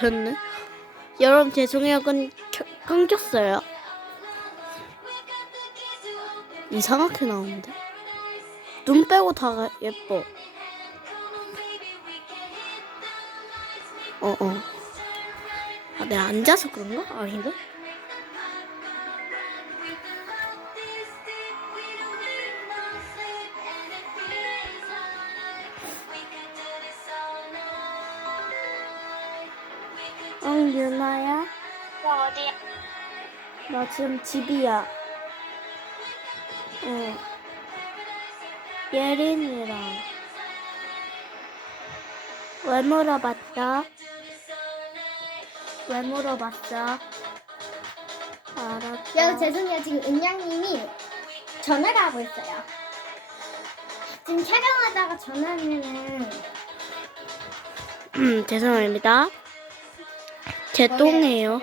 됐네. 여러분 죄송해요. 끊, 켜- 끊겼어요. 이상하게 나오는데. 눈 빼고 다 예뻐. 어, 어. 아, 내가 앉아서 그런가? 아닌가? 응, 유나야? 너 어디야? 나 지금 집이야. 응. 예린이랑. 왜 물어봤어? 왜 물어봤어? 알았어. 야 죄송해요 지금 은양님이 전화를 하고 있어요. 지금 촬영하다가 전화하면은 음, 죄송합니다. 제 똥이에요.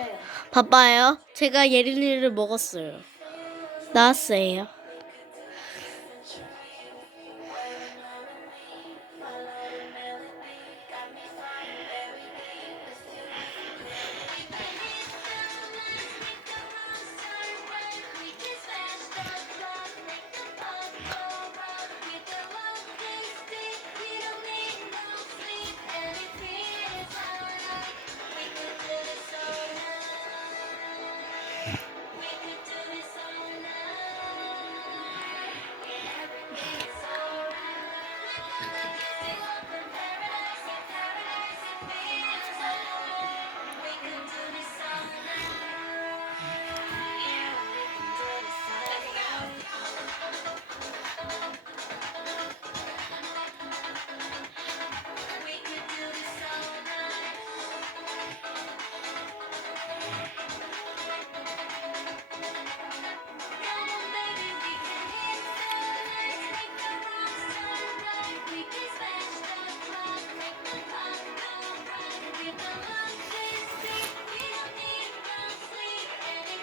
바빠요. 제가 예린이를 먹었어요. 나왔어요.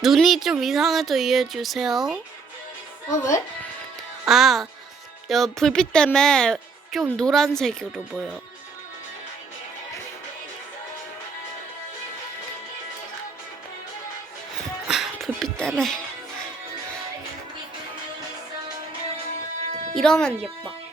눈이 좀 이상해도 이해해 주세요. 어 왜? 아, 어, 불빛 때문에 좀 노란색으로 보여. 불빛 때문에. 이러면 예뻐.